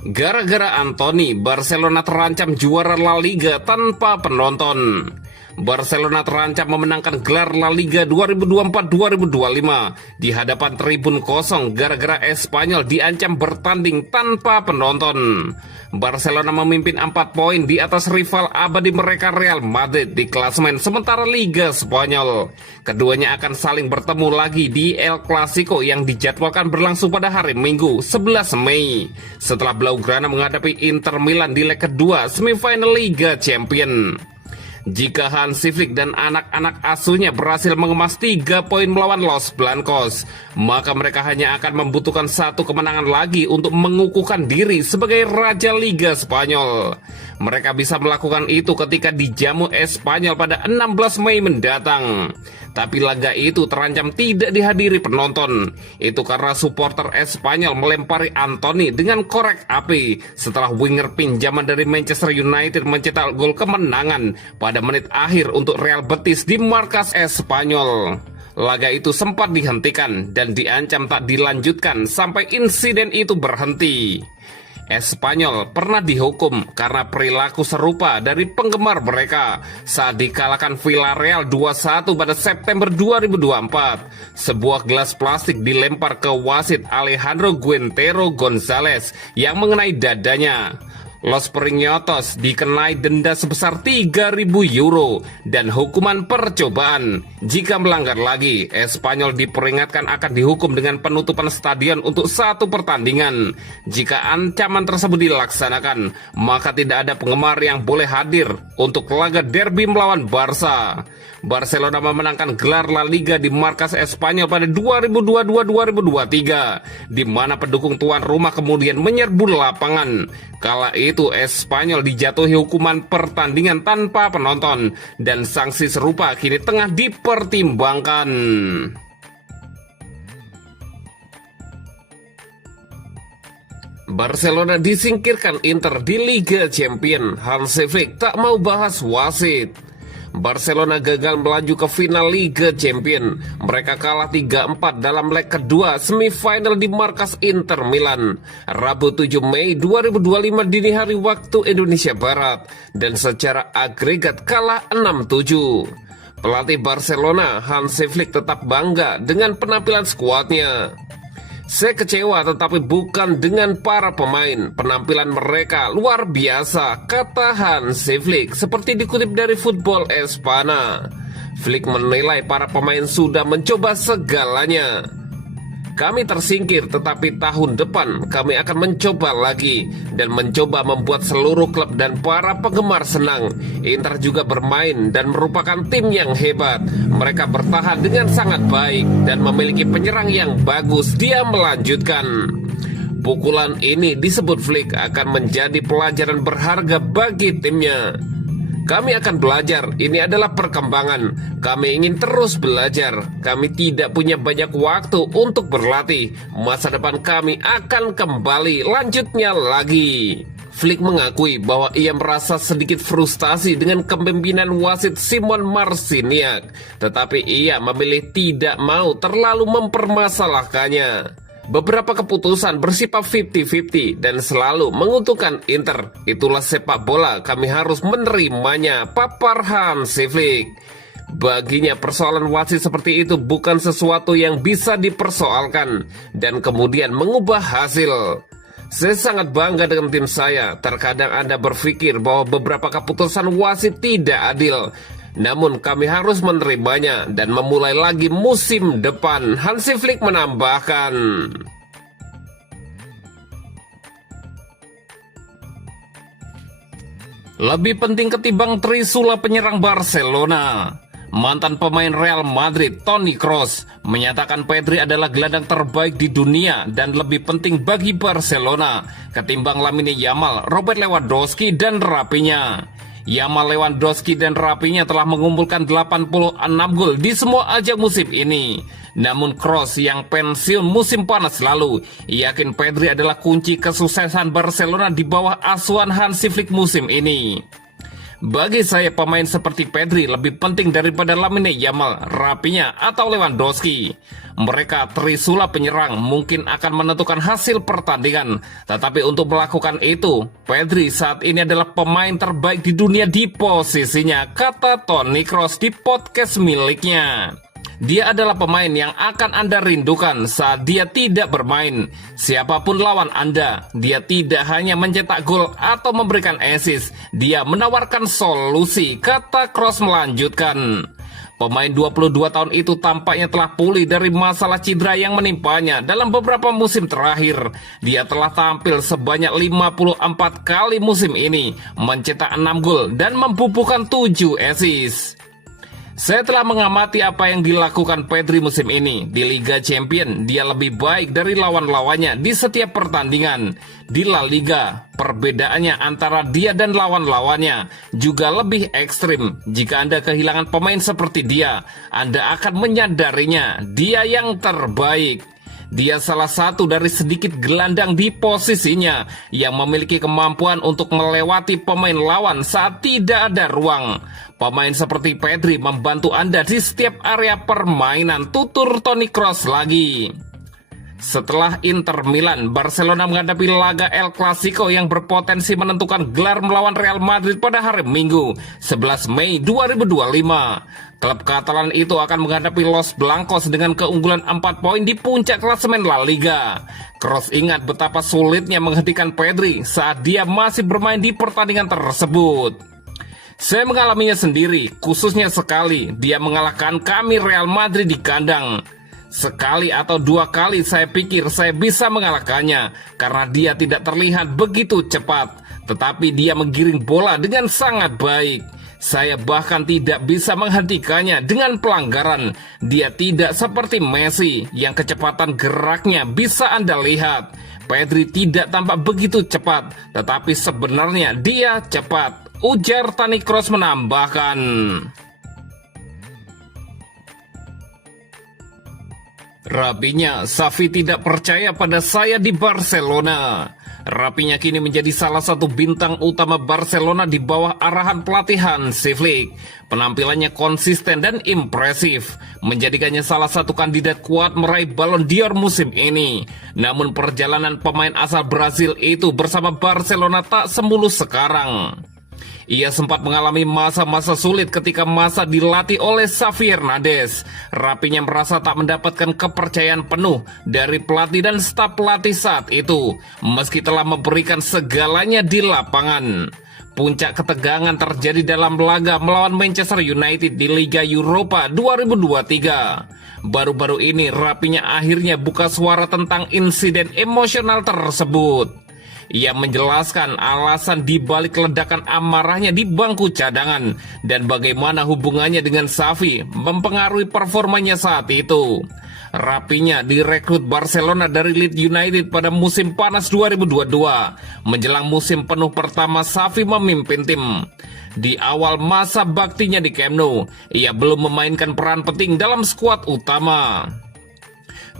Gara-gara Anthony, Barcelona terancam juara La Liga tanpa penonton. Barcelona terancam memenangkan gelar La Liga 2024-2025 di hadapan tribun kosong gara-gara Espanyol diancam bertanding tanpa penonton. Barcelona memimpin 4 poin di atas rival abadi mereka Real Madrid di klasemen sementara Liga Spanyol. Keduanya akan saling bertemu lagi di El Clasico yang dijadwalkan berlangsung pada hari Minggu 11 Mei setelah Blaugrana menghadapi Inter Milan di leg kedua semifinal Liga Champions. Jika Hansi Flick dan anak-anak asuhnya berhasil mengemas 3 poin melawan Los Blancos, maka mereka hanya akan membutuhkan 1 kemenangan lagi untuk mengukuhkan diri sebagai Raja Liga Spanyol. Mereka bisa melakukan itu ketika dijamu Espanyol pada 16 Mei mendatang. Tapi laga itu terancam tidak dihadiri penonton. Itu karena supporter Espanyol melempari Anthony dengan korek api setelah winger pinjaman dari Manchester United mencetak gol kemenangan pada menit akhir untuk Real Betis di markas Espanyol. Laga itu sempat dihentikan dan diancam tak dilanjutkan sampai insiden itu berhenti. Espanyol pernah dihukum karena perilaku serupa dari penggemar mereka saat dikalahkan Villarreal 2-1 pada September 2024. Sebuah gelas plastik dilempar ke wasit Alejandro Guentero Gonzalez yang mengenai dadanya. Los Periñotos dikenai denda sebesar 3.000 euro dan hukuman percobaan. Jika melanggar lagi, Espanyol diperingatkan akan dihukum dengan penutupan stadion untuk 1 pertandingan. Jika ancaman tersebut dilaksanakan, maka tidak ada penggemar yang boleh hadir untuk laga derby melawan Barca. Barcelona memenangkan gelar La Liga di markas Espanyol pada 2022-2023, di mana pendukung tuan rumah kemudian menyerbu lapangan. Kala itu Espanyol dijatuhi hukuman pertandingan tanpa penonton dan sanksi serupa kini tengah dipertimbangkan. Barcelona disingkirkan Inter di Liga Champions. Hansi Flick tak mau bahas wasit. Barcelona gagal melaju ke final Liga Champions. Mereka kalah 3-4 dalam leg kedua semifinal di markas Inter Milan Rabu 7 Mei 2025 dini hari waktu Indonesia Barat dan secara agregat kalah 6-7. Pelatih Barcelona Hansi Flick tetap bangga dengan penampilan skuadnya. Saya kecewa tetapi bukan dengan para pemain. Penampilan mereka luar biasa, kata Hansi Flick, seperti dikutip dari Football Espana. Flick menilai para pemain sudah mencoba segalanya. Kami tersingkir, tetapi tahun depan kami akan mencoba lagi dan mencoba membuat seluruh klub dan para penggemar senang. Inter juga bermain dan merupakan tim yang hebat. Mereka bertahan dengan sangat baik dan memiliki penyerang yang bagus. Dia melanjutkan. Pukulan ini disebut Flick akan menjadi pelajaran berharga bagi timnya. Kami akan belajar, ini adalah perkembangan. Kami ingin terus belajar. Kami tidak punya banyak waktu untuk berlatih. Masa depan kami akan kembali, lanjutnya lagi. Flick mengakui bahwa ia merasa sedikit frustasi dengan kepemimpinan wasit Simon Marciniak, tetapi ia memilih tidak mau terlalu mempermasalahkannya. Beberapa keputusan bersifat 50-50 dan selalu menguntungkan Inter. Itulah sepak bola, kami harus menerimanya, papar Hansi Flick. Baginya persoalan wasit seperti itu bukan sesuatu yang bisa dipersoalkan dan kemudian mengubah hasil. Saya sangat bangga dengan tim saya. Terkadang Anda berpikir bahwa beberapa keputusan wasit tidak adil, namun kami harus menerimanya dan memulai lagi musim depan, Hansi Flick menambahkan. Lebih penting ketimbang Trisula penyerang Barcelona. Mantan pemain Real Madrid Toni Kroos menyatakan Pedri adalah gelandang terbaik di dunia dan lebih penting bagi Barcelona ketimbang Lamine Yamal, Robert Lewandowski dan Rafinha. Yamal, Lewandowski dan Rafinha telah mengumpulkan 86 gol di semua ajang musim ini. Namun Kroos yang pensiun musim panas lalu yakin Pedri adalah kunci kesuksesan Barcelona di bawah asuhan Hansi Flick musim ini. Bagi saya pemain seperti Pedri lebih penting daripada Lamine Yamal, Rafinha atau Lewandowski. Mereka trisula penyerang mungkin akan menentukan hasil pertandingan. Tetapi untuk melakukan itu, Pedri saat ini adalah pemain terbaik di dunia di posisinya, kata Toni Kroos di podcast miliknya. Dia adalah pemain yang akan Anda rindukan saat dia tidak bermain. Siapapun lawan Anda, dia tidak hanya mencetak gol atau memberikan assist, dia menawarkan solusi, kata Kroos melanjutkan. Pemain 22 tahun itu tampaknya telah pulih dari masalah cedera yang menimpanya dalam beberapa musim terakhir. Dia telah tampil sebanyak 54 kali musim ini, mencetak 6 gol dan membubuhkan 7 assist. Saya telah mengamati apa yang dilakukan Pedri musim ini. Di Liga Champions, dia lebih baik dari lawan-lawannya di setiap pertandingan. Di La Liga, perbedaannya antara dia dan lawan-lawannya juga lebih ekstrim. Jika Anda kehilangan pemain seperti dia, Anda akan menyadarinya, dia yang terbaik. Dia salah satu dari sedikit gelandang di posisinya yang memiliki kemampuan untuk melewati pemain lawan saat tidak ada ruang. Pemain seperti Pedri membantu Anda di setiap area permainan, tutur Toni Kroos lagi. Setelah Inter Milan, Barcelona menghadapi laga El Clasico yang berpotensi menentukan gelar melawan Real Madrid pada hari Minggu, 11 Mei 2025. Klub Katalan itu akan menghadapi Los Blancos dengan keunggulan 4 poin di puncak klasemen La Liga. Kroos ingat betapa sulitnya menghentikan Pedri saat dia masih bermain di pertandingan tersebut. Saya mengalaminya sendiri, khususnya sekali dia mengalahkan kami Real Madrid di kandang. Sekali atau 2 kali saya pikir saya bisa mengalahkannya karena dia tidak terlihat begitu cepat, tetapi dia menggiring bola dengan sangat baik. Saya bahkan tidak bisa menghentikannya dengan pelanggaran. Dia tidak seperti Messi yang kecepatan geraknya bisa Anda lihat. Pedri tidak tampak begitu cepat, tetapi sebenarnya dia cepat, ujar Toni Kroos menambahkan. Rafinha, Xavi tidak percaya pada saya di Barcelona. Rafinha kini menjadi salah satu bintang utama Barcelona di bawah arahan pelatih Hansi Flick. Penampilannya konsisten dan impresif, menjadikannya salah satu kandidat kuat meraih Ballon d'Or musim ini. Namun perjalanan pemain asal Brasil itu bersama Barcelona tak semulus sekarang. Ia sempat mengalami masa-masa sulit ketika masa dilatih oleh Xavi Hernandez. Rafinha merasa tak mendapatkan kepercayaan penuh dari pelatih dan staf pelatih saat itu, meski telah memberikan segalanya di lapangan. Puncak ketegangan terjadi dalam laga melawan Manchester United di Liga Eropa 2023. Baru-baru ini Rafinha akhirnya buka suara tentang insiden emosional tersebut. Ia menjelaskan alasan dibalik ledakan amarahnya di bangku cadangan dan bagaimana hubungannya dengan Xavi mempengaruhi performanya saat itu. Rafinha direkrut Barcelona dari Leeds United pada musim panas 2022, menjelang musim penuh pertama Xavi memimpin tim. Di awal masa baktinya di Camp Nou, ia belum memainkan peran penting dalam skuad utama.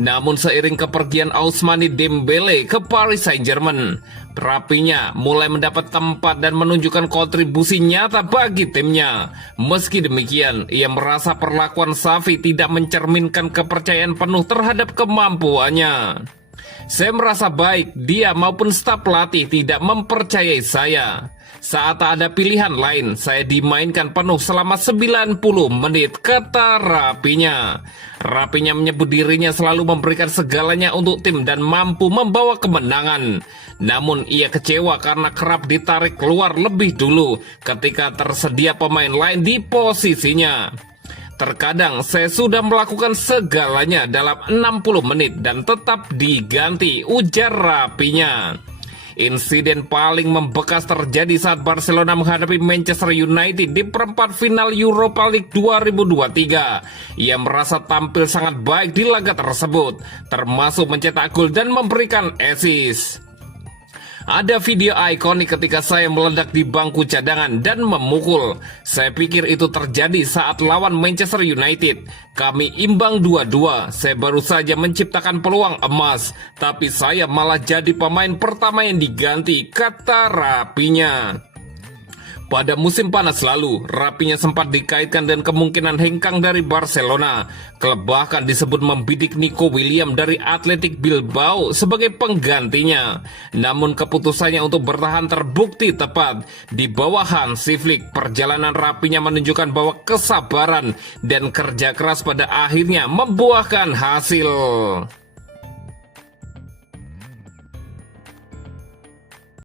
Namun seiring kepergian Ousmane Dembele ke Paris Saint-Germain, Rafinha mulai mendapat tempat dan menunjukkan kontribusi nyata bagi timnya. Meski demikian, ia merasa perlakuan Xavi tidak mencerminkan kepercayaan penuh terhadap kemampuannya. Saya merasa baik dia maupun staf pelatih tidak mempercayai saya. Saat tak ada pilihan lain, saya dimainkan penuh selama 90 menit, kata Rafinha. Rafinha menyebut dirinya selalu memberikan segalanya untuk tim dan mampu membawa kemenangan. Namun ia kecewa karena kerap ditarik keluar lebih dulu ketika tersedia pemain lain di posisinya. Terkadang saya sudah melakukan segalanya dalam 60 menit dan tetap diganti, ujar Rafinha. Insiden paling membekas terjadi saat Barcelona menghadapi Manchester United di perempat final Europa League 2023. Ia merasa tampil sangat baik di laga tersebut, termasuk mencetak gol dan memberikan assist. Ada video ikonik ketika saya meledak di bangku cadangan dan memukul. Saya pikir itu terjadi saat lawan Manchester United. Kami imbang 2-2. Saya baru saja menciptakan peluang emas, tapi saya malah jadi pemain pertama yang diganti, kata Rafinha. Pada musim panas lalu, Rapinya sempat dikaitkan dengan kemungkinan hengkang dari Barcelona. Klub bahkan disebut membidik Nico Williams dari Athletic Bilbao sebagai penggantinya. Namun keputusannya untuk bertahan terbukti tepat. Di bawah Hansi Flick, perjalanan Rapinya menunjukkan bahwa kesabaran dan kerja keras pada akhirnya membuahkan hasil.